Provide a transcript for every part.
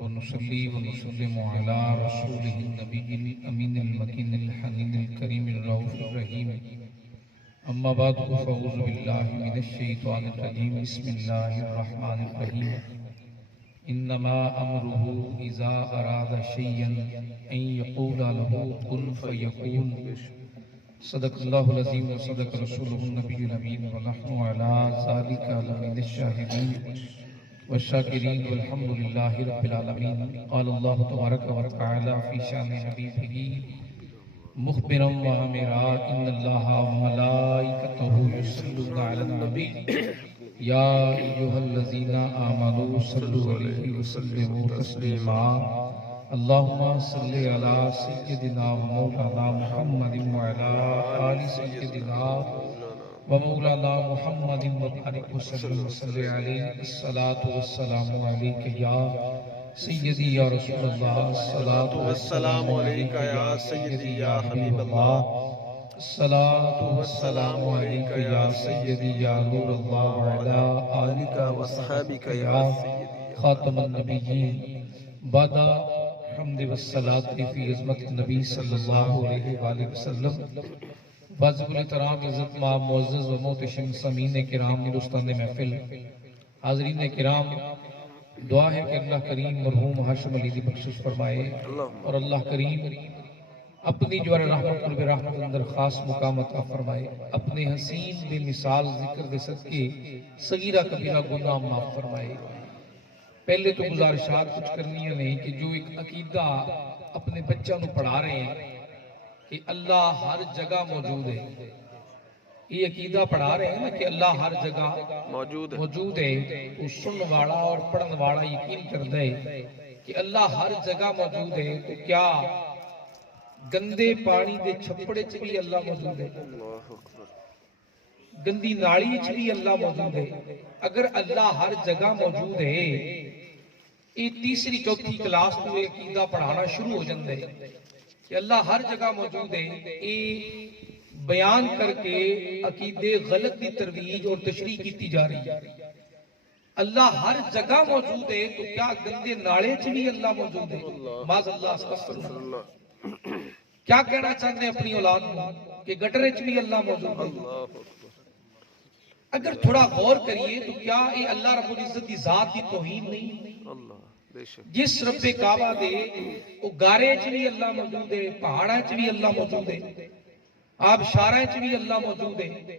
ونصلي ونسلم على رسوله النبي الأمين المكين الحنين الكريم الرؤوف الرحيم أما بعد فأعوذ بالله من الشيطان الرجيم بسم الله الرحمن الرحيم إنما أمره إذا أراد شيئا أن يقول له كن فيكون صدق الله العظيم وصدق رسوله النبي الأمين ونحن على ذلك لمن الشاهدين والشاكرين والحمد لله رب العالمين. قال الله تبارك وتعالى في شأن حبيبه مخبرا وآمرا إن الله وملائكته يصلون على النبي يا أيها الذين آمنوا صلوا عليه وسلموا تسليما. اللهم صل على سيدنا ومولانا محمد وعلى آل سيدنا ومولانا محمد وبارك وسلم عليه. الصلاة والسلام عليك يا سيدي يا رسول الله. الصلاة والسلام عليك يا سيدي يا حبيب الله. الصلاة والسلام عليك يا سيدي يا نور الله وعلى آلك وصحبك يا خاتم النبيين. بعد حمد والصلاة في عظمت النبی صلی اللہ علیہ وآلہ وسلم. واجب الاحترام عزت مآب معزز و محتشم سامعین کرام دوستان محفل حاضرین کرام، دعا ہے کہ اللہ کریم مرحوم ہاشم علی دی بخشش فرمائے اور اللہ کریم اپنی جوار رحمت قرب رحمت اندر خاص مقام عطا فرمائے. اپنے حسین بے مثال ذکر دے صدقے صغیرہ کبیرہ گناہ معاف فرمائے. پہلے تو گزارشات کچھ کرنی ہے نہیں کہ جو ایک عقیدہ اپنے بچوں کو پڑھا رہے ہیں کہ اللہ ہر جگہ موجود ہے، یہ عقیدہ پڑھا رہے ہیں نا کہ اللہ ہر جگہ موجود ہے، تو سن والا اور پڑھن والا یقین کرتا ہے کہ اللہ ہر جگہ موجود ہے. تو کیا گندے پانی دے چھپڑے چ بھی اللہ موجود ہے، گندی نالی چ بھی اللہ موجود ہے؟ اگر اللہ ہر جگہ موجود ہے، یہ تیسری چوتھی کلاس تو یہ عقیدہ پڑھانا شروع ہو جاندے کہ اللہ ہر جگہ موجود ہے. یہ بیان کر کے عقیدے غلط دی ترویج اور تشریح کیتی جا رہی ہے. اللہ ہر جگہ موجود ہے تو کیا گندے نالے چ بھی اللہ موجود ہے؟ معاذ اللہ استغفر اللہ. کیا کہنا چاہتے ہیں اپنی اولاد کو کہ گٹرے چ بھی اللہ موجود ہے؟ اگر تھوڑا غور کریے تو کیا یہ اللہ رب العزت کی ذات کی توہین نہیں؟ جس رب کعبہ دے وہ گارے چ بھی اللہ موجود ہے، پہاڑاں چ بھی اللہ موجود ہے، آبشاراں چ بھی اللہ موجود ہے،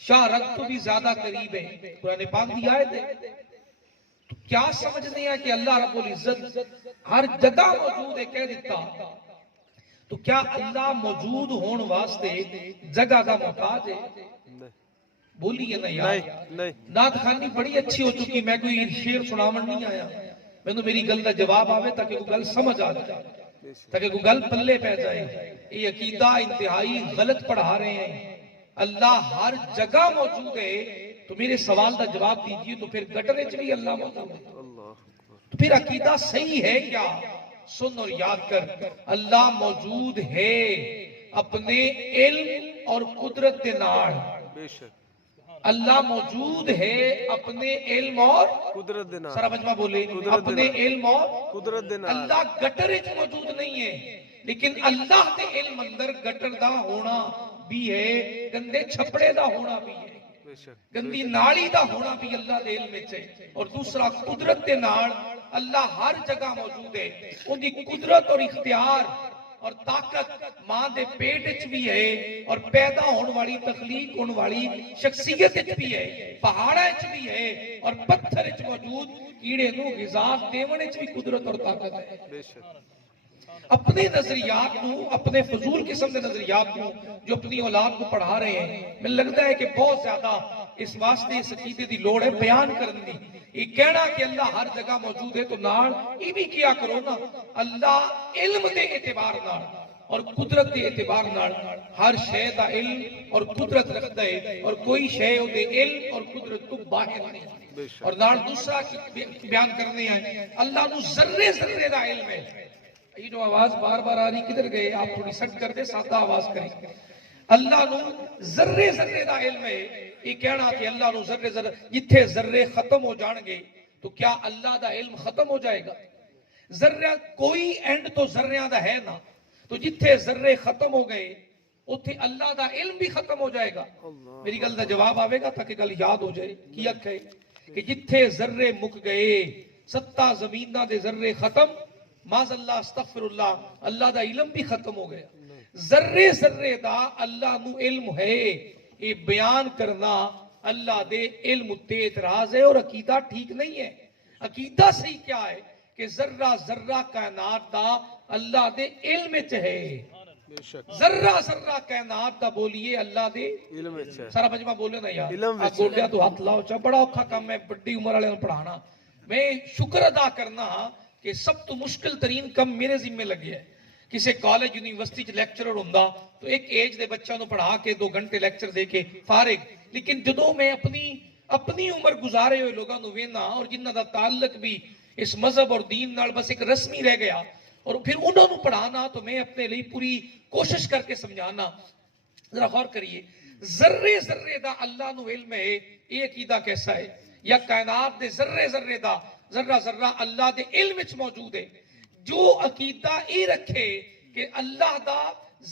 شاہ رگ تو بھی زیادہ قریب ہے. قرآن پاک دی آیت ہے. تو کیا سمجھتے ہیں کہ اللہ رب العزت ہر جگہ موجود ہے کہہ دیتا؟ تو کیا اللہ موجود ہون واسطے جگہ کا محتاج ہے؟ بولیے نا یار. نعت خوانی بڑی اچھی ہو چکی، میں کوئی شعر سناون نہیں آیا، میں تو میری گل کا جواب آوے تاکہ کوئی گل سمجھ آ جائے، تاکہ کوئی گل پلے پہ جائے. یہ عقیدہ انتہائی غلط پڑھا رہے ہیں. اللہ ہر جگہ موجود ہے تو میرے سوال کا جواب دیجئے، تو پھر گٹرے چ بھی اللہ موجود ہے؟ تو پھر عقیدہ صحیح ہے کیا؟ سن اور یاد کر، اللہ موجود ہے اپنے علم اور قدرت دے نال. اللہ موجود ہے اپنے علم اور قدرت دے نال. سارا مجمع بولے اپنے علم اور قدرت دے نال. اللہ گٹر وچ موجود نہیں ہے، لیکن اللہ دے علم اندر گٹر دا ہونا بھی ہے، گندے چھپڑے دا ہونا بھی ہے، گندی نالی دا ہونا بھی اللہ دے علم وچ ہے. اور دوسرا قدرت دے نال اللہ ہر جگہ موجود ہے. ان دی قدرت اور اختیار اور طاقت ماں دے پیٹ وچ بھی ہے، اور پیدا ہونے والی تخلیق ہونے والی شخصیت وچ بھی ہے، پہاڑاں وچ بھی ہے، اور پتھر وچ موجود کیڑے نو غذا دیون وچ بھی قدرت اور طاقت ہے. اپنے نظریات کو، اپنے فضول قسم کے نظریات کو جو اپنی اولاد کو پڑھا رہے ہیں، مجھے لگتا ہے کہ بہت زیادہ اس واسطے اس عقیدے دی لوڑ ہے بیان کرنے دی. یہ کہنا کہ اللہ ہر جگہ موجود ہے تو نال یہ بھی کیا کرو نا، اللہ علم دے اعتبار نال اور قدرت دے اعتبار نال ہر شے دا علم اور قدرت رکھتا ہے، اور کوئی شے دے علم اور قدرت تو باہر نہیں. اور نال دوسرا بیان کرنے ہیں، اللہ نو ذرے ذرے دا علم ہے. یہ جو آواز بار بار آ رہی کدھر گئے؟ آپ تھوڑی سٹ کر دے، سادہ آواز کریں. اللہ نو ذرے ذرے دا علم ہے. یہ کہنا کہ اللہ نو ذرے ذرے، جتھے ذرے ختم ہو جان گے تو کیا اللہ دا علم ختم ہو جائے گا؟ ذرہ کوئی اینڈ تو ذریاں دا ہے نا، تو جتھے ذرے ختم ہو گئے اتھے اللہ دا علم بھی ختم ہو جائے گا. میری گل دا جواب آئے گا تاکہ گل یاد ہو جائے. کی ہے کہ جتھے ذرے مک گئے، ستا زمینہ دے ذرے ختم، معاذ اللہ استغفر اللہ، اللہ دا علم بھی ختم ہو گیا. ذرے ذرے دا اللہ نو علم ہے، یہ بیان کرنا اللہ دے علم تے اعتراض ہے اور عقیدہ ٹھیک نہیں ہے. عقیدہ صحیح کیا ہے کہ ذرہ ذرہ کائنات دا اللہ دے علم وچ ہے. ذرہ ذرہ کائنات دا بولیے اللہ دے علم وچ ہے. سارا مجمع بولے نا یار، گوڈیاں تو ہاتھ لاؤ. چا بڑا اوکھا کام ہے بڑی عمر والے نوں پڑھانا. میں شکر ادا کرنا کہ سب تو مشکل ترین کم میرے ذمہ لگے ہے. کسی کالج یونیورسٹی چ لیکچرر ہوندا تو ایک ایج دے بچوں نوں پڑھا کے 2 گھنٹے لیکچر دے کے فارغ. لیکن جدوں میں اپنی عمر گزارے ہوئے لوگاں نوں وینا اور جنہاں دا تعلق بھی اس مذہب اور دین نال بس ایک رسمی رہ گیا، اور پھر انہوں نوں پڑھانا، تو میں اپنے لیے پوری کوشش کر کے سمجھانا. ذرا غور کریے، ذرے ذرے دا اللہ نو علم ہے، یہ عقیدہ کیسا ہے؟ یا کائنات دے ذرے ذرے دا ذرہ ذرہ اللہ دے علم وچ موجود ہے. جو عقیدہ یہ رکھے کہ اللہ دا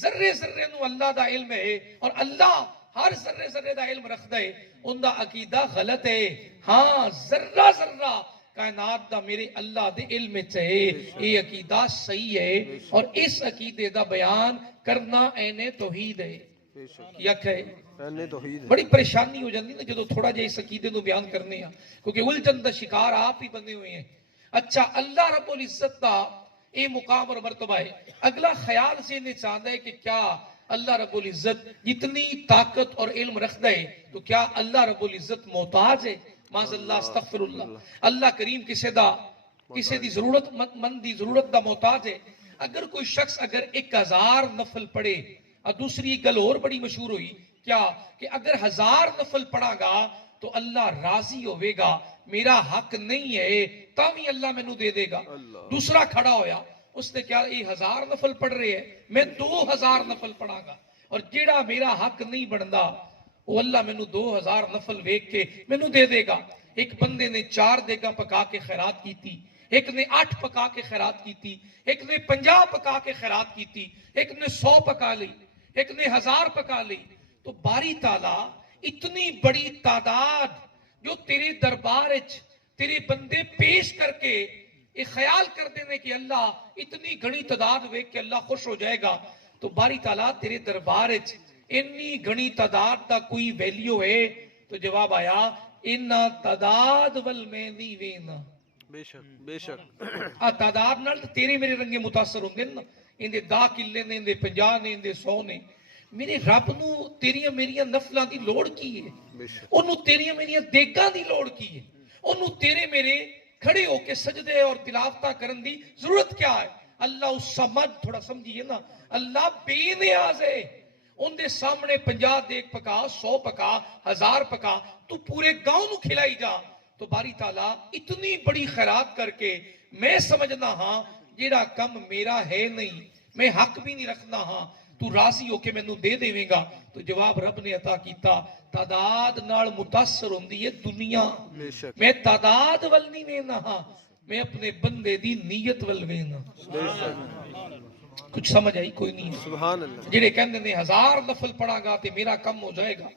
ذرے ذرے نو اللہ دا علم ہے اور اللہ ہر ذرے ذرے دا علم رکھدا ہے، ان دا عقیدہ غلط ہے. ہاں ذرہ ذرہ کائنات دا میرے اللہ دے علم وچ ہے، یہ عقیدہ صحیح ہے، اور اس عقیدے دا بیان کرنا عین توحید ہے. یک ہے. بڑی پریشانی ہو جاتی نا جدو تھوڑا جہا اس عقیدے نو بیان کرنے ہیں، کیونکہ الجھن دا شکار آپ ہی بنے ہوئے ہیں. اچھا، اللہ رب العزت دا اے مقام اور مرتبہ ہے. اگلا خیال سے نے چاہتا ہے کہ کیا اللہ رب العزت جتنی طاقت اور علم رکھتا ہے تو کیا اللہ رب العزت محتاج ہے؟ معاذ اللہ استغفر اللہ. اللہ کریم کسی دی ضرورت مند دی ضرورت دا محتاج ہے. اگر کوئی شخص اگر 1000 نفل پڑھے، اور دوسری گل اور بڑی مشہور ہوئی کیا کہ اگر 1000 نفل پڑھا گا تو اللہ راضی ہوئے گا، میرا حق نہیں ہے تاوی اللہ میں نو دے دے گا. دوسرا کھڑا ہویا، اس نے کیا یہ 1000 نفل پڑھ رہے ہیں، میں 2000 نفل پڑھا گا، اور جیڑا میرا حق نہیں بندا وہ اللہ میں نو 2000 نفل ویک کے میں نو دے دے گا. ایک بندے نے 4 دیگاں پکا کے خیرات کی تھی، ایک نے 8 پکا کے خیرات کی تھی، ایک نے 50 پکا کے خیرات کی تھی، ایک نے 100 پکا لی، ایک نے 1000 پکا لی. تو باری تعالیٰ اتنی بڑی تعداد جو تیرے دربار تیرے بندے پیش کر کے یہ خیال کر دینے کہ اللہ اتنی گھنی تعداد ویک کہ اللہ خوش ہو جائے گا، تو باری تعالیٰ تیرے دربار اتنی گھنی تعداد دا کوئی ویلیو ہے؟ تو جواب آیا انہا تعداد والمینی وینا. بے شک تعداد نال تیرے میرے رنگے متاثر ہوں گے نا. اندے 10 کلے نے، اندے 50 نے، اندے 100 نے. میرے رب نو تیریاں میریاں نفلاں دی لوڑ کی ہے؟ انہوں تیریاں میریاں دیگاں دی لوڑ کی ہے؟ انہوں تیرے میرے کھڑے ہو کے سجدے اور تلاوتہ کرن دی ضرورت کیا ہے؟ اللہ اس سمجھ تھوڑا سمجھئے نا، اللہ بے نیاز ہے. ان دے سامنے 50 دیگ پکا، 100 پکا، 1000 پکا، تو پورے گاؤں نو کھلائی جا. تو باری تعالیٰ اتنی بڑی خیرات کر کے میں سمجھنا ہاں جیڑا کم میرا ہے نہیں، میں حق بھی نہیں رکھنا ہاں، تو راضی ہو کے میں نو دے دے گا. تو جواب رب نے عطا کیتا تعداد نال متاثر ہوندی ہے دنیا. میں تعداد ول نہیں وینا ہاں، میں اپنے بندے دی نیت ول وینا. کچھ سمجھ آئی؟ کوئی نہیں. سبحان اللہ. جڑے کہندے نے 1000 نفل پڑھا گا تے میرا کم ہو جائے گا،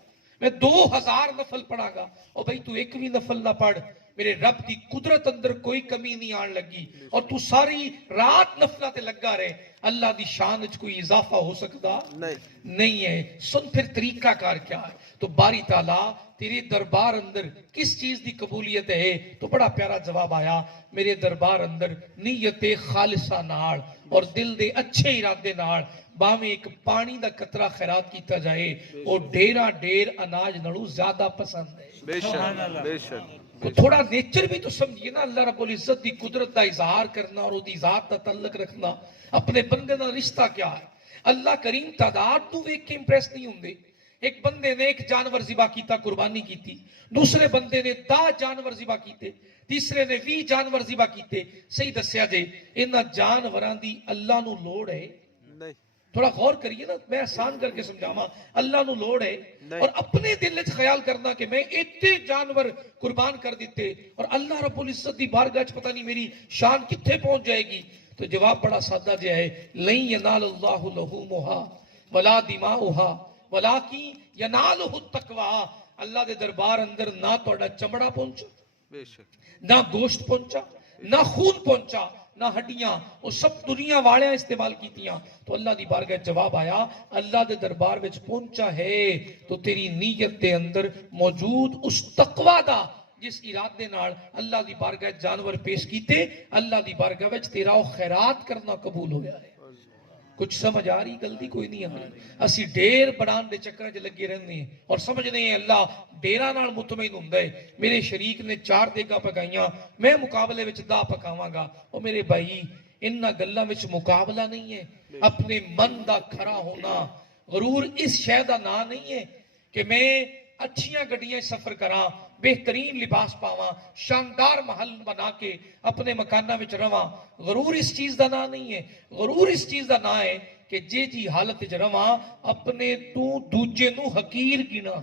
میں 2000 نفل پڑھا گا. اور بھائی تو ایک بھی نفل نہ پڑھ، میرے رب دی قدرت اندر کوئی کمی نہیں آن لگی، اور تو ساری رات نفلہ تے لگا رہے، اللہ دی شان وچ کوئی اضافہ ہو سکتا نہیں ہے. سن پھر طریقہ کار کیا ہے؟ تو باری تعالیٰ تیرے دربار اندر کس چیز دی قبولیت ہے؟ تو بڑا پیارا جواب آیا، میرے دربار اندر نیت خالصہ نال اور دل دے اچھے ارادے نال باویں ایک پانی دا قطرہ خیرات کیتا جائے اور ڈیرا ڈیر اناج نالوں زیادہ پسند ہے. بے شک. تو تھوڑا نیچر بھی تو سمجھئے نا. اللہ رب العزت دی قدرت دا اظہار کرنا اور دی ذات دا تعلق رکھنا، اپنے بندے دا رشتہ کیا ہے؟ اللہ کریم تعداد تو ایک کے امپریس نہیں ہوندے. ایک بندے نے 1 جانور ذبح کیتا، قربانی کیتی، دوسرے بندے نے 10 جانور ذبح کیتے، تیسرے نے 20 جانور ذبح کیتے. صحیح دسیا جے انہاں جانوراں دی اللہ نو لوڑ ہے؟ تھوڑا غور کریے نا، میں آسان کر کے سمجھاواں، اللہ نو لوڑ ہے اور اپنے دل وچ خیال کرنا کہ میں اتنے جانور قربان کر دیتے اور اللہ رب العزت دی بارگاہ وچ پتہ نہیں میری شان کتھے پہنچ جائے گی. تو جواب بڑا سادہ جہا ہے، لن ینال اللہ لحومها ولا دماؤها ولکن ینالہ التقوی. اللہ دے دربار اندر نہ تہاڈا چمڑا پہنچا، بے شک نہ گوشت پہنچا، نہ خون پہنچا، نہ ہڈیاں، وہ سب دنیا والیاں استعمال کیتیاں. تو اللہ دی بارگاہ جواب آیا، اللہ دے دربار وچ پہنچا ہے تو تیری نیت دے اندر موجود اس تقوی دا جس ارادے نال اللہ دی بارگاہ جانور پیش کیتے، اللہ دی بارگاہ وچ تیرا او خیرات کرنا قبول ہویا ہے. کچھ سمجھ آ رہی؟ گلتی کوئی نہیں آ رہی. اسی ڈیر بنان دے چکر وچ لگے رہنے ہیں اور سمجھنے ہیں اللہ ڈیرا نال مطمئن ہوندا ہے. میرے شریک نے 4 دیگاں پکائیاں، میں مقابلے وچ 10 پکاواں گا. او میرے بھائی انہاں گلاں وچ مقابلہ نہیں ہے، اپنے من دا کھرا ہونا. غرور اس شے دا نام نہیں ہے کہ میں اچھیاں گڈیاں سفر کراں، بہترین لباس پاواں، شاندار محل بنا کے اپنے مکانہ وچ رواں. غرور اس چیز دا نام نہیں ہے. غرور اس چیز دا نام ہے کہ جی حالت وچ رواں اپنے تو دوجے نو حقیر گنا،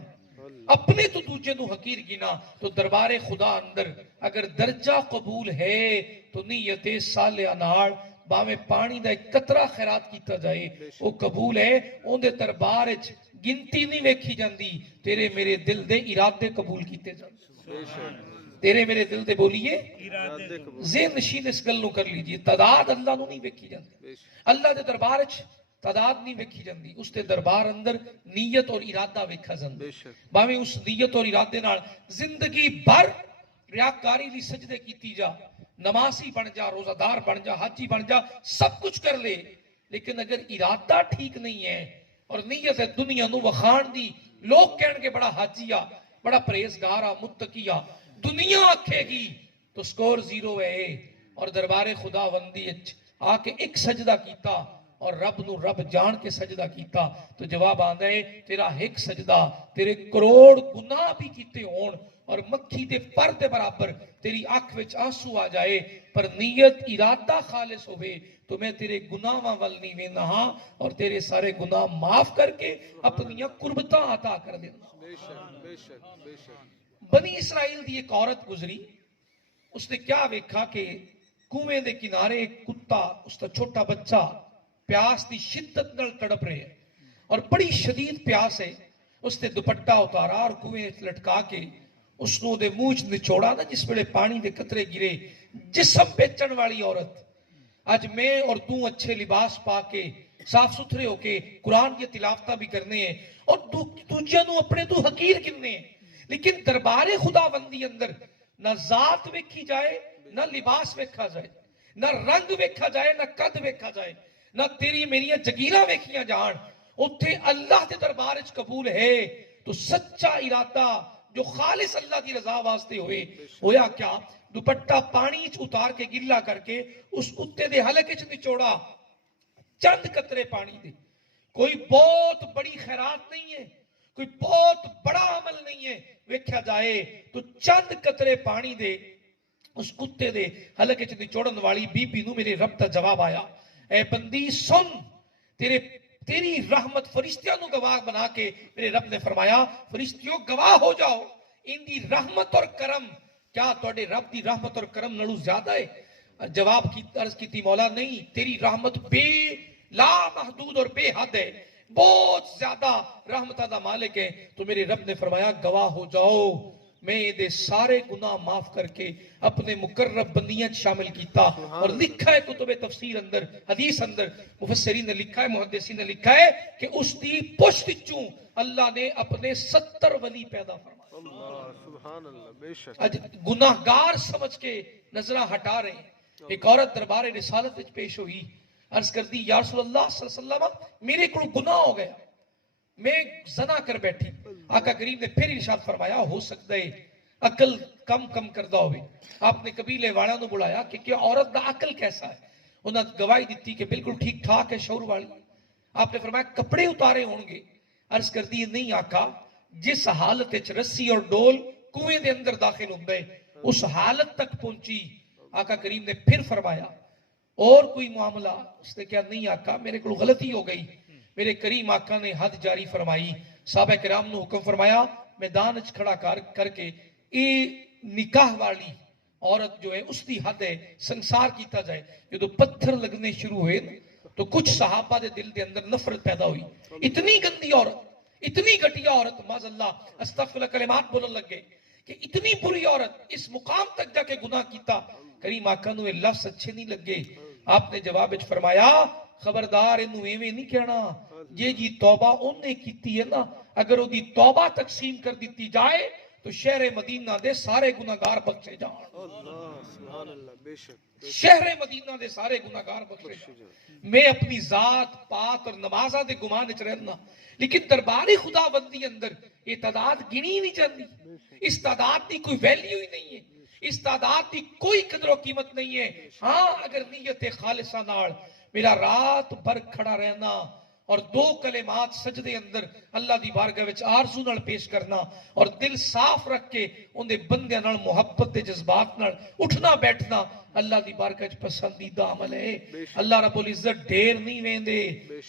اپنے تو دوجے نو حقیر گنا. تو دربار خدا اندر اگر درجہ قبول ہے تو نیت صالحہ نال باویں پانی دا ایک قطرہ خیرات کیتا جائے وہ قبول ہے. اون دے دربار وچ گنتی نہیں ویکھی جاندی، تیرے میرے دل دے ارادے قبول کیتے جاندے. تیرے میرے دل دے بولیے ذہن نشین اس گل نو کر لیجئے. تعداد اللہ نو نہیں ویکھی جاندی، اللہ دے دربار وچ تعداد نہیں ویکھی جاندی، اس دے دربار اندر نیت اور ارادہ ویکھا جاندا. باویں اس نیت اور ارادے نال زندگی بھر ریاکاری دی سجدے کیتی جا، نمازی بن جا، روزہ دار بن جا، حاجی بن جا، سب کچھ کر لے، لیکن اگر ارادہ ٹھیک نہیں ہے اور نیت ہے دنیا نو وخان دی، لوگ کہن کے بڑا حاجی آ، بڑا پرہیزگار آ، متقی آ، دنیا آکھے گی تو سکور 0 ہے. اور دربار خدا وندی آ کے ایک سجدہ کیتا اور رب نو رب جان کے سجدہ کیتا تو جواب آندا ہے تیرا ایک سجدہ تیرے کروڑ گناہ بھی کیتے ہون اور مکھی دے پر دے برابر تیری آنکھ وچ آنسو آ جائے، پر نیت ارادہ خالص ہوئے تو میں تیرے گناہاں ول نہیں ویندا ہاں اور تیرے سارے گناہ معاف کر کے اپنیاں قربتاں عطا کر دینا. بنی اسرائیل دی ایک عورت گزری، اس نے کیا ویکھا کہ کنویں دے کنارے ایک کتا، اس کا چھوٹا بچہ پیاس دی شدت نال تڑپ رہے ہیں اور بڑی شدید پیاس ہے. اس نے دوپٹہ اتارا اور کنویں لٹکا کے اس نو دے منہ وچ نچوڑا نا، جس ویلے پانی دے قطرے گرے. جسم بیچن والی عورت، اج میں اور تو اچھے لباس پا کے صاف ستھرے ہو کے قرآن کی تلاوتاں بھی کرنے ہیں اور دوجے نو اپنے تو حقیر گننے ہیں، لیکن دربار خدا بندی اندر نہ ذات ویکھی جائے، نہ لباس ویکھا جائے، نہ رنگ ویکھا جائے، نہ قد ویکھا جائے، نہ تیری میری جگیراں ویکھیاں جان. اتھے اللہ کے دربار وچ قبول ہے تو سچا ارادہ جو خالص اللہ کی رضا واسطے ہوئے. ہویا کیا؟ دوپٹہ پانی وچ اتار کے گلا کر کے اس کتے دے حلق وچ نچوڑا، چند قطرے پانی دے. کوئی بہت بڑی خیرات نہیں ہے، کوئی بہت بڑا عمل نہیں ہے، ویکھیا جائے تو چند قطرے پانی دے اس کتے دے حلق وچ نچوڑن والی بی بی نو میرے رب دا جواب آیا، اے بندی سن، تیری رحمت فرشتیاں نو گواہ بنا کے میرے رب نے فرمایا فرشتیوں گواہ ہو جاؤ، ان دی رحمت اور کرم کیا تواڈے رب دی رحمت اور کرم نالوں زیادہ ہے؟ جواب کی عرض کی تھی مولا نہیں، تیری رحمت بے لا محدود اور بے حد ہے، بہت زیادہ رحمتہ دا مالک ہے. تو میرے رب نے فرمایا گواہ ہو جاؤ، میں دے سارے گناہ معاف کر کے اپنے مقرب بندیاں شامل کیتا. اور لکھا ہے کتب تفسیر اندر، حدیث اندر مفسرین نے لکھا ہے، محدثین نے لکھا ہے کہ اس دی پشت چوں اللہ نے اپنے 70 ولی پیدا فرمائے. سبحان اللہ، بے شک. اج گناہگار سمجھ کے نظرہ ہٹا رہے ہیں. ایک عورت دربار رسالت وچ پیش ہوئی، عرض کر دی یا رسول اللہ صلی اللہ علیہ وسلم میرے کو گناہ ہو گیا، میں زنا کر بیٹھی. آقا کریم نے پھر ارشاد فرمایا ہو سکتا ہے عقل کم کردہ ہوئے. آپ نے قبیلے والوں نے بلایا کہ کیا عورت دا عقل کیسا ہے؟ انہوں نے گواہی دیتی کہ بالکل ٹھیک ٹھاک ہے، شعور والی. آپ نے فرمایا کپڑے اتارے ہوں گے؟ عرض کر دی نہیں آقا، جس حالت وچ رسی اور ڈول کنویں دے اندر داخل ہوندے اس حالت تک پہنچی. آقا کریم نے پھر فرمایا اور کوئی معاملہ؟ اس نے کہا نہیں آقا میرے کو غلطی ہو گئی. میرے کریم آقا نے حد جاری فرمائی. صحابہ کرام نے حکم فرمایا میدان وچ کھڑا کر کے یہ نکاح والی عورت جو ہے اس دی حد ہے سنسار کیتا جائے. جو پتھر لگنے شروع ہوئے نا تو کچھ صحابہ دے دل دے اندر نفرت پیدا ہوئی. اتنی گندی عورت، اتنی گھٹیا عورت، معاذ اللہ استغفر اللہ کلمات بولن لگے کہ اتنی بری عورت اس مقام تک جا کے گناہ کیتا. کریم آقا نو یہ لفظ اچھے نہیں لگے. آپ نے جواب وچ فرمایا خبردار اینو ایویں نہیں کہنا. یہ جی توبہ انہیں کیتی ہے نا، اگر وہ دی توبہ تقسیم کر دیتی جائے تو شہر مدینہ دے سارے گناہگار بخشے جان. سبحان اللہ بے شک. شہر مدینہ دے سارے گناہگار بخشے جان. میں اپنی ذات پاک اور نمازہ دے گمان وچ رہنا، لیکن درباری خدا بندی اندر یہ تعداد گنی نہیں جاندی. اس تعداد کی کوئی ویلیو ہی نہیں ہے، اس تعداد کی کوئی قدر و قیمت نہیں ہے. ہاں اگر نیت خالصہ نال میرا رات بھر کھڑا رہنا اور 2 کلمات سجدے اندر اللہ دی بارگاہ وچ آرزو نال پیش کرنا اور دل صاف رکھ کے اون دے بندیاں نال محبت دے جذبات نال اٹھنا بیٹھنا اللہ دی بارگاہ وچ پسندیدہ عمل ہے. اللہ رب العزت ڈھیر نہیں ویندے،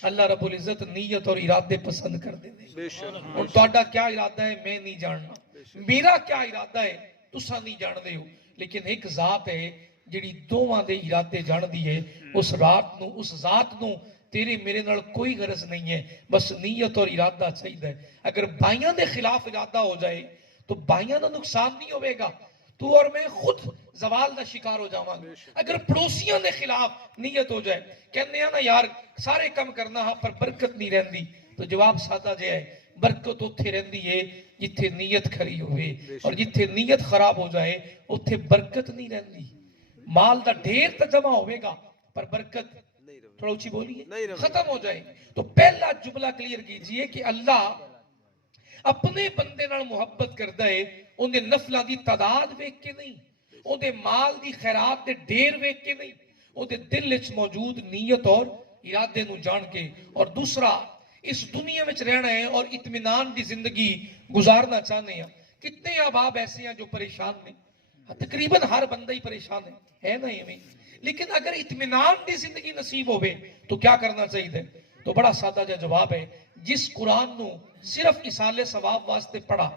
اللہ رب العزت نیت اور ارادے پسند کر دے. ہن تہاڈا کیا ارادہ ہے میں نہیں جاننا، میرا کیا ارادہ ہے تساں نہیں جان دے ہو، لیکن ایک ذات ہے جڑی دوواں دے ارادے جان دی ہے. اس ذات نو تیرے میرے نال کوئی غرض نہیں ہے، بس نیت اور ارادہ چاہیے. اگر بھائیاں دے خلاف ارادہ ہو جائے تو بھائیاں دا نقصان نہیں ہوئے گا، تو اور میں خود زوال دا شکار ہو جاواں گا. اگر پڑوسیاں دے خلاف نیت ہو جائے کہنے ہیں نا یار سارے کم کرنا ہاں پر برکت نہیں رہندی، تو جواب سادہ جے ہے برکت اتھے رہندی ہے جتھے نیت کھری ہوئے، اور جتھے نیت خراب ہو جائے اتھے برکت نہیں رہندی. مال دا ڈھیر تا جمع ہوئے گا پر برکت تھوڑا اچھی بولیے ختم ہو جائے. تو پہلا جملہ کلیئر کیجئے کہ اللہ اپنے بندے نال محبت کردا ہے ان دے نفلاں دی تعداد ویکھ کے نہیں، او دے مال دی خیرات دے ڈھیر ویکھ کے نہیں، او دے دل وچ موجود نیت اور ارادے نو جان کے. اور دوسرا اس دنیا وچ رہنا ہے اور اطمینان دی زندگی گزارنا چاہنے ہیں. کتنے احباب ایسے ہیں جو پریشان ہیں، تقریباً ہر بندہ ہی پریشان ہے نا ایویں. لیکن اگر اطمینان دی زندگی نصیب ہوئے تو کیا کرنا چاہیے؟ تو بڑا سادہ جا جواب ہے، جس قرآن نو صرف اصالے ثواب واسطے پڑھا،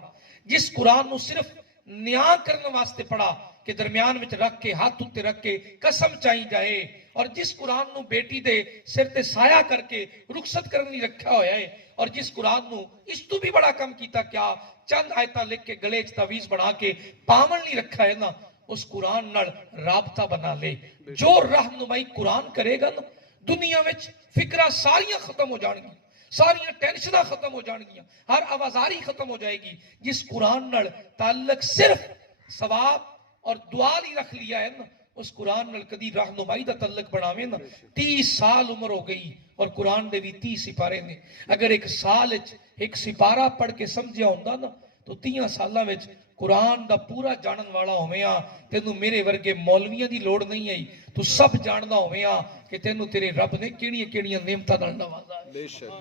جس قرآن نو صرف نیاں کرنے واسطے پڑھا کہ درمیان وچ رکھ کے ہاتھ اتے رکھ کے قسم چاہی جائے، اور جس قرآن نو بیٹی دے سر تے سایہ کر کے رخصت کرنی رکھا ہویا ہے، اور جس قرآن نو اس تو بھی بڑا کم کیتا کیا چند آیتاں لکھ کے گلے چ تعویذ بنا کے پاون نہیں رکھا ہے نا، اس قرآن نال رابطہ بنا لے. جو رہنمائی قرآن کرے گا نا دنیا وچ فکرہ ساریاں ختم ہو جان گی، ساریاں ٹینشنہ ختم ہو جان گیاں، ہر آوازاری ختم ہو جائے گی. جس قرآن نال تعلق صرف ثواب اور دعا نہیں رکھ لیا ہے نا، اس قرآن نال کدی رہنمائی دا تعلق بناوے نا. 30 سال عمر ہو گئی اور قرآن دے بھی 30 سپارے نے. اگر ایک سال ایک سپارہ پڑھ کے سمجھیا ہوندا نا تو 30 سالاں وچ قرآن دا پورا جانن والا ہویا. تینوں میرے ورگے مولویاں دی لوڑ نہیں آئی، تو سب جاننا ہویا کہ تینوں تیرے رب نے کیڑیاں کیڑیاں نعمتاں نال نوازا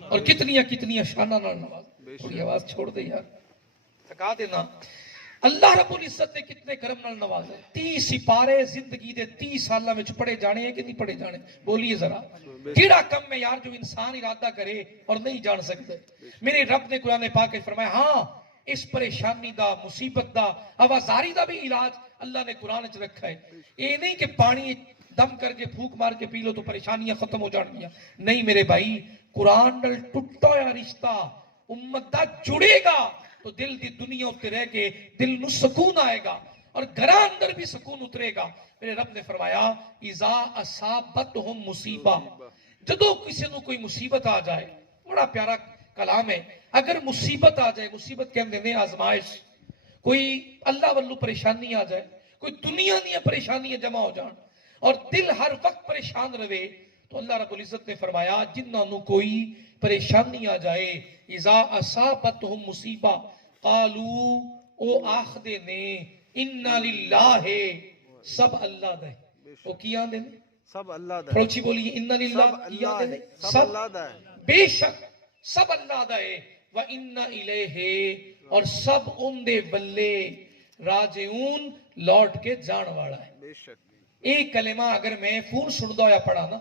اور کتنیاں کتنیاں شاناں نال نوازا. تھوڑی آواز چھوڑ دے یار، تھکا دینا. اللہ رب العزت نے کتنے کرم نال نوازا. 30 سپارے زندگی دے 30 سالاں وچ پڑھے جانے ہیں کہ نہیں پڑھے جانے؟ بولیے ذرا. کیڑا کم ہے یار جو انسان ارادہ کرے اور نہیں جان سکتے؟ میرے رب نے قرآن پاک میں فرمایا ہاں اس پریشانی دا، مصیبت دا، آوازاری دا بھی علاج اللہ نے قرآن چ رکھا ہے. یہ نہیں کہ پانی دم کر کے پھوک مار کے پی لو تو پریشانیاں ختم ہو جان گیا. نہیں میرے بھائی، قرآن نال ٹوٹا ہوا رشتہ امت دا جڑے گا تو دل دی دنیا اتنے رہ کے دل نو سکون آئے گا اور گھراں اندر بھی سکون اترے گا. میرے رب نے فرمایا اذا اصابتہم مصیبہ، جدو کسی نو کوئی مصیبت آ جائے، بڑا پیارا کلام ہے. اگر مصیبت آ جائے، مصیبت کہندے نے آزمائش، کوئی اللہ والو پریشانی آ جائے، کوئی دنیا دیا پریشانیاں جمع ہو جان اور دل ہر وقت پریشان رہے، تو اللہ رب العزت نے فرمایا جنہاں نو کوئی پریشانی آ جائے اذا اصابتہم مصیبہ قالو او آخدے نے انا للہ، سب اللہ دا ہے. وہ کی آندے نے؟ سب اللہ دا ہے. پھروچی بولیے انا للہ، کی آندے نے؟ سب اللہ دا ہے. بے شک سب اللہ دا ہے. وَإِنَّ إِلَيْهِ، اور سب ان دے بلے راجعون، لوٹ کے جان والا ہے. بے شک ਇਹ ਕਲਮਾ ਅਗਰ ਮੈਂ ਫੋਨ ਸੁਣਦਾ ਹੋਇਆ ਪੜਾ ਨਾ,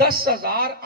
10,000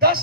10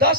10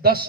10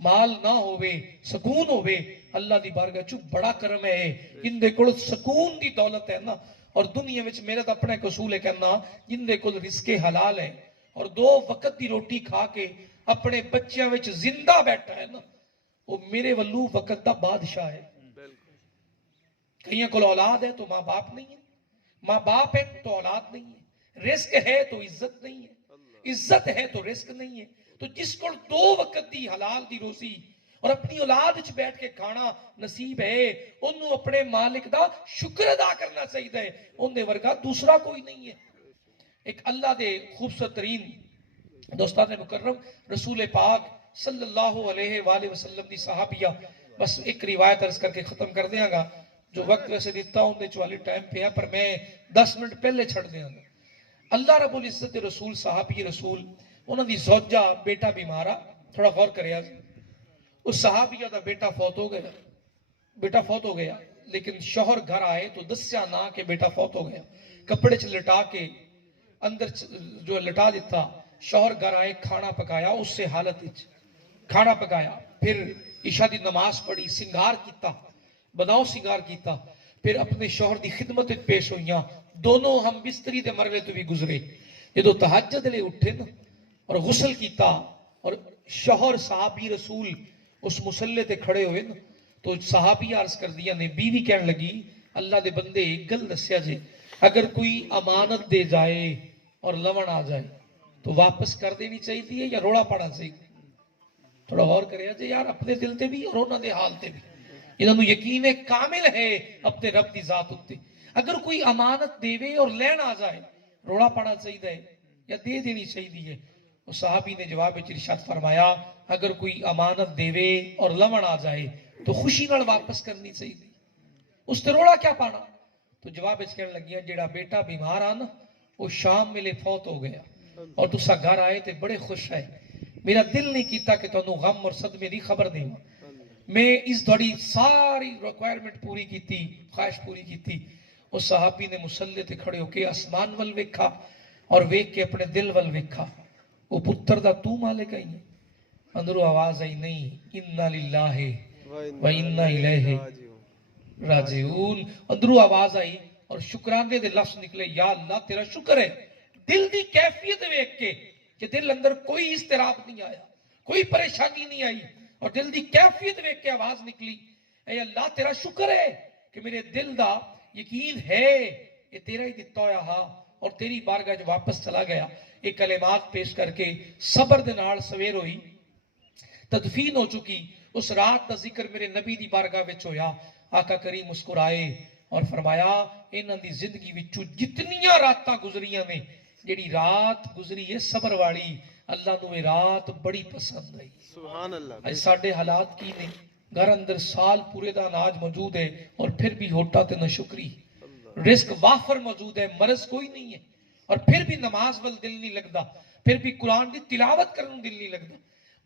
مال نہ ہوئے سکون ہوئے اللہ دی بارگاہ چ بڑا کرم ہے جن دے کول سکون دی دولت ہے نا اور دنیا وچ میرا تو اپنا ایک اصول ہے کہنا جن دے کول رزق حلال ہے اور 2 وقت دی روٹی کھا کے اپنے بچیاں وچ زندہ بیٹھا ہے نا وہ میرے ولو وقت دا بادشاہ ہے کئیاں کول اولاد ہے تو ماں باپ نہیں ہے ماں باپ ہے تو اولاد نہیں ہے رزق ہے تو عزت نہیں ہے عزت ہے تو رزق نہیں ہے تو جس کو 2 وقت دی حلال دی روزی اور اپنی اولاد وچ بیٹھ کے کھانا نصیب ہے انہوں اپنے مالک دا شکر ادا کرنا چاہیے ان دے ورگا دوسرا کوئی نہیں ہے ایک اللہ دے خوبصورت ترین دوستان مکرم رسول پاک صلی اللہ علیہ وآلہ وسلم دی صحابیہ بس ایک روایت عرض کر کے ختم کر دیاں گا جو وقت ویسے دیتا ہوں دے چوالی ٹائم پہ ہے پر میں 10 منٹ پہلے چھڑ دیاں گا اللہ رب العزت رسول صحابی رسول انہوں دی زوجہ بیٹا بیمارا تھوڑا غور کریا اس صحابیہ دا بیٹا فوت ہو گیا لیکن شوہر گھر آئے تو دسیا نہ کہ بیٹا فوت ہو گیا کپڑے چ لٹا کے اندر جو لٹا دیتا شوہر گھر آئے کھانا پکایا اس سے حالت کھانا پکایا پھر عشاء دی نماز پڑھی سنگار کیتا بناؤ سنگار کیتا پھر اپنے شوہر دی خدمت پیش ہوئیاں دونوں ہم بستری دے مرلے تو بھی گزرے جدو تہجد لے اٹھے نا اور غسل کیتا اور شوہر صحابی رسول اس مسلے تے کھڑے ہوئے نا تو صحابی عرض کر دیا نے بیوی کہنے لگی اللہ دے بندے ایک گل دسیا جے اگر کوئی امانت دے جائے اور لون آ جائے تو واپس کر دینی چاہیے یا روڑا پڑا چاہیے تھوڑا غور کریا جے یار اپنے دل تے بھی اور انہاں دے حال تے بھی انہاں نو یقین کامل ہے اپنے رب دی ذات اتے اگر کوئی امانت دیوے اور لین آ جائے روڑا پڑا چاہیے یا دے دینی چاہیے اس صحابی نے جواب ارشاد فرمایا اگر کوئی امانت دیوے اور لون آ جائے تو خوشی نال واپس کرنی چاہیے اس تے روڑا کیا پانا تو جواب کہنے لگیا جیڑا بیٹا بیمار آ نا وہ شام ملے فوت ہو گیا اور تسا گھر آئے تے بڑے خوش آئے میرا دل نہیں کیتا کہ تانوں غم اور صدمے دی خبر دیں میں اس تھوڑی ساری ریکوائرمنٹ پوری کیتی خواہش پوری کیتی اس صحابی نے مسلے تے کھڑے ہو کے آسمان ول ویکھا اور ویکھ کے اپنے دل ول ویکھا وہ پتر دا تو مالک آئی اندروں آواز آئی نہیں انا للہ و انا الیہ راجعون اندروں آواز آئی اور شکرانے دے لفظ نکلے یا اللہ تیرا شکر ہے دل دی کیفیت ویکھ کے کہ دل اندر کوئی اضطراب نہیں آیا کوئی پریشانی نہیں آئی اور دل دی کیفیت ویکھ کے آواز نکلی اے اللہ تیرا شکر ہے کہ میرے دل دا یقین ہے یہ تیرا ہی دتا ہویا ہا اور تیری بارگاہ جو واپس چلا گیا ایک کلمات پیش کر کے صبر دے نال سویر ہوئی تدفین ہو چکی اس رات دا ذکر میرے نبی دی بارگاہ وچ ہویا آقا کریم مسکرائے اور فرمایا انہاں دی زندگی وچ جتنیاں راتاں گزریاں نے جیڑی رات گزری ہے صبر والی اللہ نو رات بڑی پسند آئی سبحان اللہ اج ساڈے حالات کی نے گھر اندر سال پورے دا اناج موجود ہے اور پھر بھی ہوٹا تے نہ شکری رزق وافر موجود ہے مرض کوئی نہیں ہے اور پھر بھی نماز ول دل نہیں لگدا پھر بھی قرآن دی تلاوت کرن دل نہیں لگدا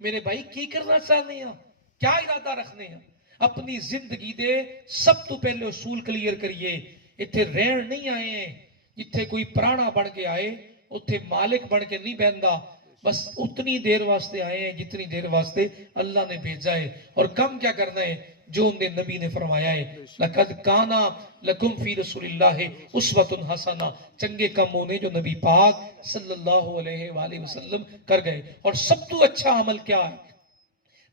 میرے بھائی کی کرنا چاہنے ہیں کیا ارادہ رکھنے ہیں اپنی زندگی دے سب تو پہلے اصول کلیئر کریے اتھے رہن نہیں آئے ہیں جتھے کوئی پرانا بن کے آئے اتھے مالک بن کے نہیں بہندا بس اتنی دیر واسطے آئے ہیں جتنی دیر واسطے اللہ نے بھیجا ہے اور کم کیا کرنا ہے جو ان دے نبی نے فرمایا ہے لقد کانا لکم فی رسول اللہ اسوۃ حسنہ چنگے کم ہونے جو نبی پاک صلی اللہ علیہ وآلہ وسلم کر گئے اور سب تو اچھا عمل کیا ہے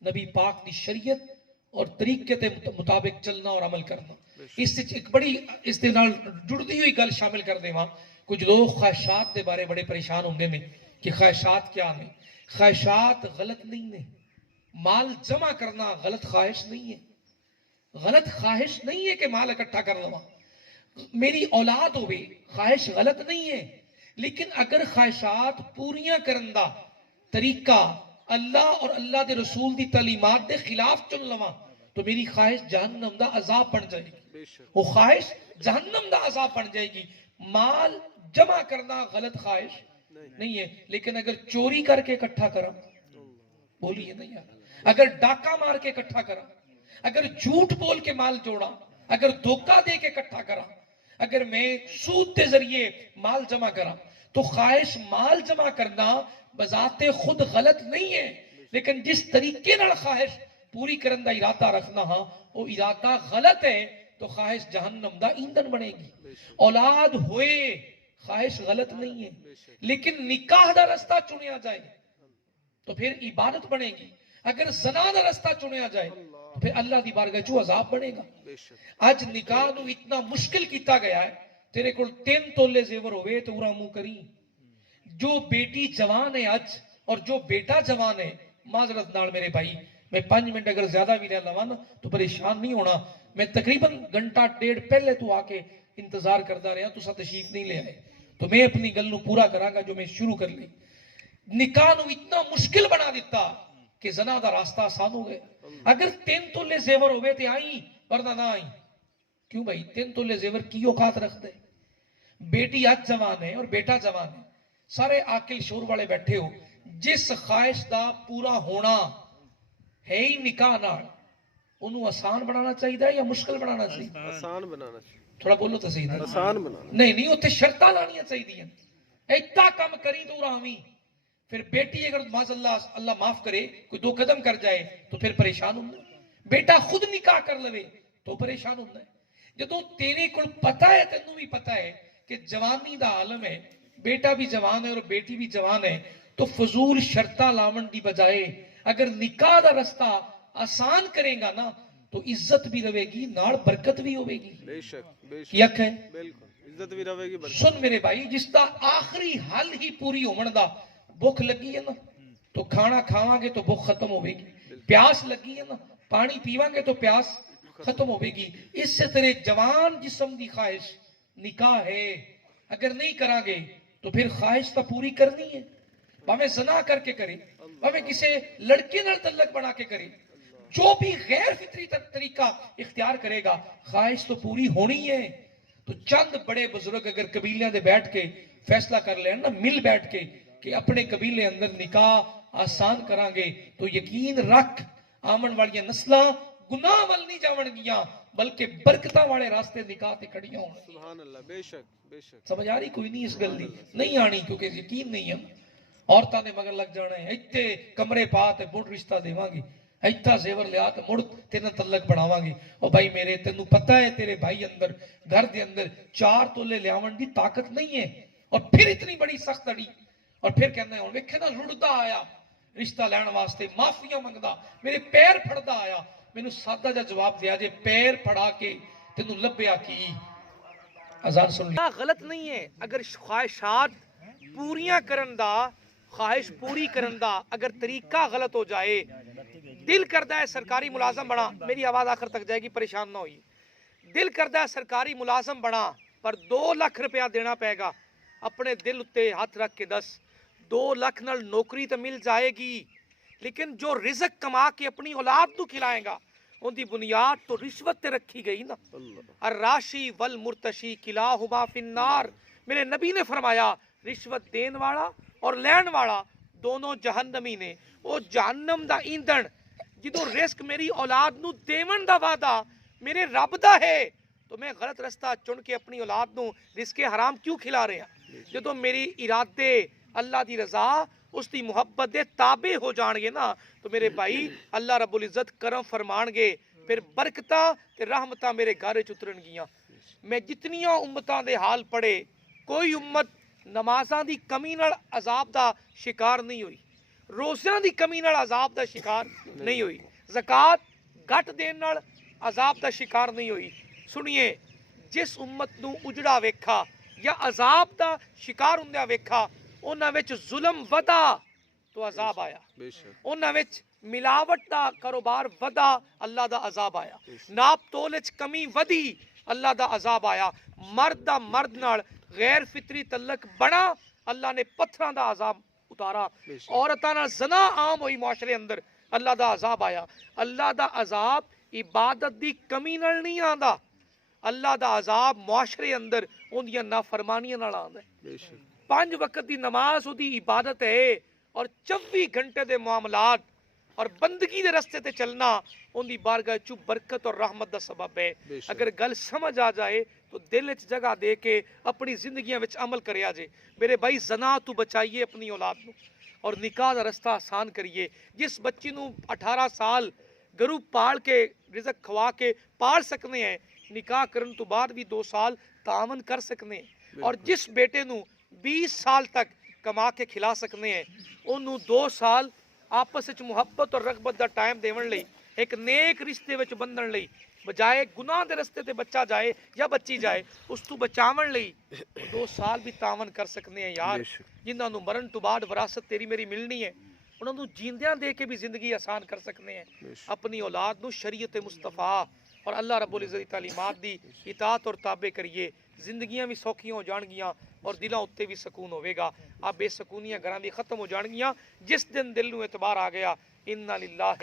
نبی پاک دی شریعت اور طریقے کے مطابق چلنا اور عمل کرنا اس ایک بڑی اس دے نال جڑتی ہوئی گل شامل کر دیواں کچھ لوگ خواہشات دے بارے بڑے پریشان ہوندے نے کہ خواہشات کیا ہیں خواہشات غلط نہیں نے مال جمع کرنا غلط خواہش نہیں ہے غلط خواہش نہیں ہے کہ مال اکٹھا کر لواں میری اولاد ہوئے خواہش غلط نہیں ہے لیکن اگر خواہشات پوریاں کرندہ طریقہ اللہ اور اللہ دے رسول دی تعلیمات دے خلاف چن لواں تو میری خواہش جہنم دا عذاب بن جائے گی وہ خواہش جہنم دا عذاب بن جائے گی مال جمع کرنا غلط خواہش نہیں ہے لیکن اگر چوری کر کے اکٹھا کرا بولیے نہیں یار اگر ڈاکہ مار کے اکٹھا کرا اگر جھوٹ بول کے مال جوڑا اگر دھوکہ دے کے اکٹھا کرا اگر میں سود کے ذریعے مال جمع کرا تو خواہش مال جمع کرنا بذات خود غلط نہیں ہے لیکن جس طریقے نال خواہش پوری کرن دا ارادہ رکھنا ہاں وہ ارادہ غلط ہے تو خواہش جہنم دا ایندھن بنے گی. اولاد ہوئے خواہش غلط نہیں ہے, لیکن نکاح دا رستہ چنیا جائے تو پھر عبادت بنے گی. اگر زنا دا رستہ چنیا جائے تو پھر اللہ دی بارگاہ چو عذاب بنے گا. آج نکاح نو اتنا مشکل کیتا گیا ہے, تیرے کول 3 تولے زیور ہوئے تو اورا منہ کری. جو بیٹی جوان ہے اج اور جو بیٹا جوان ہے, معذرت نال میرے بھائی میں 5 منٹ اگر زیادہ بھی رہ لواں تو پریشان نہیں ہونا. میں تقریباً گھنٹہ ڈیڑھ پہلے تو آ کے انتظار کرتا رہا, تسا تشریف نہیں لے آئے, تو میں اپنی گل نو پورا کراں گا جو میں شروع کر لی. نکاح نو اتنا مشکل بنا دیتا کہ زنا دا راستہ آسان ہو گئے. اگر 3 تولے زیور ہوئے تے آئی ورنہ نہ آئی. کیوں بھائی 3 تولے زیور کی اوقات رکھتے؟ بیٹی آج جوان ہے اور بیٹا جوان ہے, سارے عاقل شور والے بیٹھے ہو, جس خواہش دا پورا ہونا ہے ہی نکاح نال, انہوں آسان بنانا چاہیے یا مشکل بنانا چاہیے؟ آسان بنانا چاہیے. تھوڑا بولو تو صحیح. آسان بنانا نہیں اتنے شرطاں لانیاں چاہیے. اتنا کم کری تو رامی, پھر بیٹی اگر معاذ اللہ معاف کرے کوئی 2 قدم کر جائے تو پھر پریشان ہونا. بیٹا خود نکاح کر لوے تو پریشان ہونا ہے. جدو تیرے کو پتا ہے, تینوں بھی پتا ہے کہ جوانی دا عالم ہے, بیٹا بھی جوان ہے اور بیٹی بھی جوان ہے, تو فضول شرطاں لاون دی بجائے اگر نکاح دا رستہ آسان کرے گا نا تو عزت بھی رہے گی, نال برکت بھی ہوے گی. بے شک یک ہے, بالکل عزت بھی رہے گی. سن میرے بھائی, جس دا آخری حل ہی پوری ہون دا, بھوک لگی ہے نا تو کھانا کھاواں گے تو بھوک ختم ہوے گی, پیاس لگی ہے نا پانی پیواں گے تو پیاس ختم ہوے گی. اس سے تیرے جوان جسم دی خواہش نکاح ہے, اگر نہیں کرا گے تو پھر خواہش تو پوری کرنی ہے. ہمیں زنا کر کے کرے, ہمیں کسی لڑکے نال تعلق بنا کے کرے, جو بھی غیر فطری طریقہ اختیار کرے گا خواہش تو پوری ہونی ہے. تو چند بڑے بزرگ اگر قبیلیاں دے بیٹھ کے فیصلہ کر لیں نا, مل بیٹھ کے کہ اپنے قبیلے اندر نکاح آسان کران گے, تو یقین رکھ آمن والی نسلاں گناہ وال نہیں جاون گیاں بلکہ برکتاں والے راستے نکاح تے کھڑیاں ہون. سبحان اللہ. بے شک بے شک. سمجھ آ رہی کوئی نہیں اس گل دی؟ نہیں آنی, کیونکہ یقین نہیں ہے. عورتاں نے مگر لگ جانا ہے, ایتھے کمرے پا تے مڑ رشتہ دیواں گی, ایتھا زیور لیا تے مڑ تیرے تعلق بناواں گی. او بھائی میرے, تینوں پتہ ہے تیرے بھائی اندر گھر دے اندر 4 تولے لیاون دی طاقت نہیں ہے, اور پھر اتنی بڑی سخت اڑی, اور پھر کہنا ہے ہن ویکھے نا رڑدا آیا رشتہ لین واسطے, معافیاں منگدا, میرے پیر پھڑدا آیا. مینوں سادہ جا جواب دیا جے, پیر پھڑا کے تینوں لبیا کی؟ اذان سن لی. غلط نہیں ہے اگر خواہشات پوریاں کرن دا, خواہش پوری کرن دا اگر طریقہ غلط ہو جائے. دل کردا ہے سرکاری ملازم بنا, میری آواز آخر تک جائے گی پریشان نہ ہوئی. دل کردا ہے سرکاری ملازم بنا پر 2 لاکھ روپیہ دینا پائے گا. اپنے دل اتے ہاتھ رکھ کے 2 لاکھ نال نوکری تو مل جائے گی, لیکن جو رزق کما کے اپنی اولاد نو کھلائے گا ان دی بنیاد تو رشوت تے رکھی گئی نا. الراشی والمرتشی کلاہما فی النار, میرے نبی نے فرمایا رشوت دین والا اور لین والا دونوں جہنمی نے. او جہنم دا ایندھن جدو رزق میری اولاد نو دیون دا وعدہ میرے رب دا ہے, تو میں غلط رستہ چن کے اپنی اولاد نو رزق حرام کیوں کھلا رہے ہیں؟ جدو میری ارادے اللہ دی رضا اس دی محبت دے تابع ہو جان گے نا, تو میرے بھائی اللہ رب العزت کرم فرمان گے, پھر برکتاں تے رحمتاں میرے گھر وچ اترن گیاں. میں جتنیاں امتاں دے حال پڑھے, کوئی امت نمازاں دی کمی نال عذاب دا شکار نہیں ہوئی, روزیاں دی کمی نال عذاب دا شکار نہیں ہوئی, زکات گھٹ دین نال عذاب دا شکار نہیں ہوئی. سنیے, جس امت نو اجڑا ویکھا یا عذاب دا شکار ہوندیا ویکھا, انہاں وچ ظلم ودا تو عذاب آیا, انہاں وچ ملاوٹ دا کاروبار ودا اللہ دا عذاب آیا, ناپ تول وچ کمی ودی اللہ دا عذاب آیا, مرد دا مرد نال غیر فطری تعلق بنا اللہ نے پتھراں دا عذاب اتارا, عورتاں نال زنا عام ہوئی معاشرے اندر اللہ دا عذاب آیا. اللہ دا عذاب عبادت دی کمی نال نہیں آندا, اللہ دا عذاب معاشرے اندر اندیاں نافرمانیاں نال آندا ہے. 5 وقت دی نماز دی عبادت ہے, اور 24 گھنٹے دے معاملات اور بندگی دے رستے تے چلنا ان دی بارگاہ چ برکت اور رحمت دا سبب ہے. اگر گل سمجھ آ جائے تو دل وچ جگہ دے کے اپنی زندگیاں وچ عمل کریا جے. میرے بھائی زنا تو بچائیے اپنی اولاد نو, اور نکاح دا رستہ آسان کریے. جس بچی نو 18 سال گرو پال کے رزق کھوا کے پال سکنے ہیں, نکاح کرن تو بعد بھی 2 سال تعاون کر سکنے ہیں. اور جس بیٹے نو 20 سال تک کما کے کھلا سکنے ہیں, انہوں 2 سال آپس وچ محبت اور رغبت دا ٹائم دیون لئی, ایک نیک رشتے وچ بندھن لئی, بجائے گناہ دے رستے تے بچہ جائے یا بچی جائے اس تو بچاون لئی 2 سال بھی تعاون کر سکنے ہیں یار. جنہاں نو مرن تو بعد وراثت تیری میری ملنی ہے, انہاں نو جیندیاں دے کے بھی زندگی آسان کر سکنے ہیں. اپنی اولاد نو شریعت مصطفیٰ اور اللہ رب العزت دی تعلیمات دی اطاعت اور تابع کریے, زندگیاں بھی سوکھیاں ہو جان گیاں اور دلاں اتے بھی سکون ہوے گا. آ بے سکونیاں گھراں دی ختم ہو جان گیاں. جس دن دل نو اعتبار آ گیا, انا للہ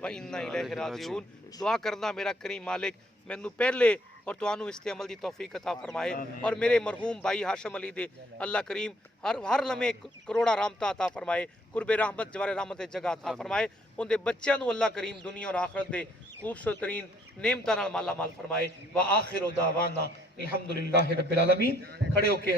و انا الیہ راجعون. دعا کرنا میرا کریم مالک مینو پہلے اور توانو اس تے عمل دی توفیق عطا فرمائے, اور میرے مرحوم بھائی ہاشم علی دے اللہ کریم ہر لمحے کروڑا رحمتاں عطا فرمائے, قرب رحمت جوار رحمت جگہ عطا فرمائے. ان دے بچیاں نو اللہ کریم دنیا اور آخرت دے خوبصورت ترین نعمتاں نال مالا مال فرمائے. وآخر دعوانا الحمدللہ رب العالمین. کھڑے ہو کے